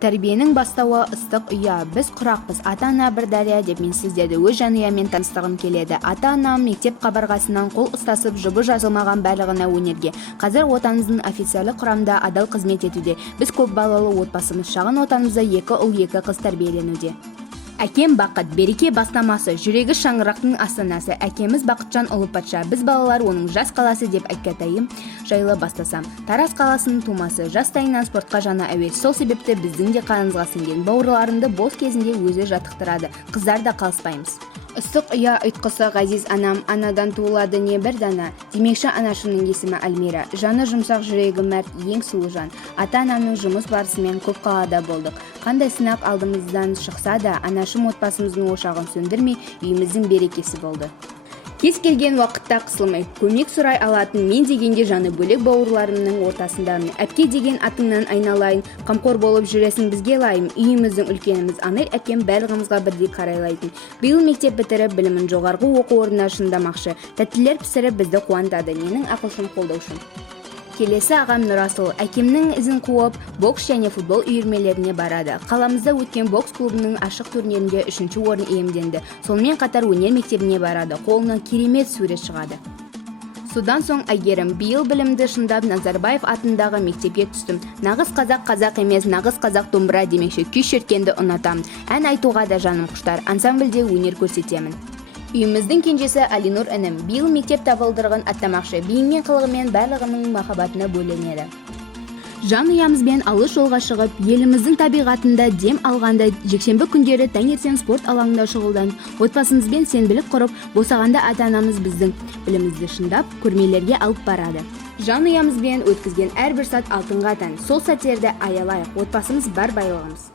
Тәрбиенің бастауы ыстық ұя. Біз құрақпыз, ата-ана бір дария деп мен сіздерді өз жанұямен таныстырғым келеді. Ата-анам мектеп қабырғасынан қол ұстасып, жұбы жазылмаған барлығына өнерге. Қазір отанымыздың официалы құрамда адал қызмет етуде. Біз көп балалы отбасымыз, шағын отанымызда 2 ұл 2 қыз тәрбиеленуде. Әкем бақыт, береке бастамасы, жүрегі шаңырақтың астанасы. Әкеміз Бақытжан ұлы патша, біз балалар оның жас қаласы деп айткатайым жайлы бастасам. Тараз қаласының тумасы, жастайынан спортқа жаны әуес. Сол себепті біздің де қанымызға сіңген. Бауырларымды бос кезінде өзі жаттықтырады. Қыздар да қалыспаймыз. Ыстық ұя ұйтқысы ғазиз анам, анадан туылады не бір дана. Демекші анашымның есімі Альмира. Жаны жұмсақ, жүрегі мәрт, ең сұлу жан. Ата-анамның жұмыс барысымен көп қалада болдық. Қандай сынақ алдымыздан шықса да, анашым отбасымыздың ошағын сөндірмей, үйіміздің берекесі болды. Кез келген уақытта қысылмай, көмек сұрай алатын мен дегенде жаны бөлек бауырларымның ортасындамын. Әпке деген атыңнан айналайын, қамқор болып жүресің бізге лайым. Үйіміздің үлкеніміз Анель әпкем барлығымызға бірдей қарайлайтын. Биыл мектеп бітіріп, білімін жоғарғы оқу орнына шыңдамақшы. Тәттілер пісіріп бізді қуантады, менің ақылшым қолдаушым. Келесі ағам Нұрасыл, әкемнің ізін қуып, бокс және футбол үйірмелеріне барады. Қаламызда өткен бокс клубының ашық турнирінде 3-ші орын иемденді. Сонымен қатар өнер мектебіне барады. Қолынан керемет сурет шығады. Содан соң Әйгерім, биыл білімді шыңдап Назарбаев атындағы мектепке түстім. Нағыз қазақ емес, нағыз қазақ домбыра демекші күй шерткенді ұнатам. Ән айтуға да жаным құштар, ансамбльде өнер көрсетемін. Үйіміздің кенжесі Алинур інім, биыл мектеп табылдырғын аттамақшы, биіңмен қылығымен барлығының махаббатына бөленеді. Жан ұямызбен алыс жолға шығып, еліміздің табиғатында дем алғанда, жексенбі күндері таңертең спорт алаңында шұғылдан, отбасымызбен сенбілік құрып, босағанда ата-анамыз біздің білімізді шыңдап, көрмелерге алып барады. Жан ұямызбен өткізген әрбір сәт алтынға тән, сол сәттерді аялайық, отбасымыз бар байлығымыз.